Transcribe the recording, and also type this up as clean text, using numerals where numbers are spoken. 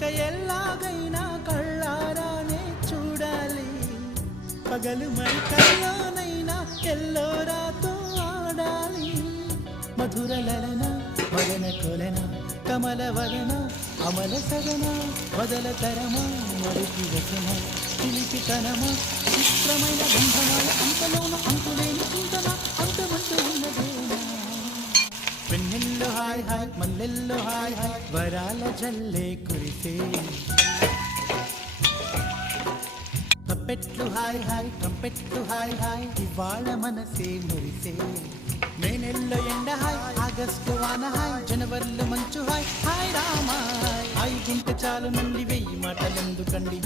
ఇక ఎల్లాగైనా కళ్ళారానే చూడాలి పగలు మరి కల్లోనైనా ఎల్లోరాతో ఆడాలి మధుర లలన మదన కొలన కమల వదన అమల సదన వదల తరమా మరుపు వసన పిలిపితనమా చిత్రమైన బంధమాల అంతలోన అంతులేని చింతన అంతమంటూ ఉన్నదేనా వెన్నెల్లో హాయ్ హాయ్ మల్లెల్లో హాయ్ హాయ్ వరాల జల్లే కురిసే తప్పెట్లు హాయ్ హాయ్ ట్రంపెట్లు హాయ్ హాయ్ ఇవాళ మనసే మురిసే మే నెలలో ఎండ హాయ్ ఆగస్టు వాన హాయ్ జనవరిలో మంచు హాయ్ హాయ్ రామాయ్ హాయ్ గుంట చాలు నుండి 1000 మాటలెందుకండి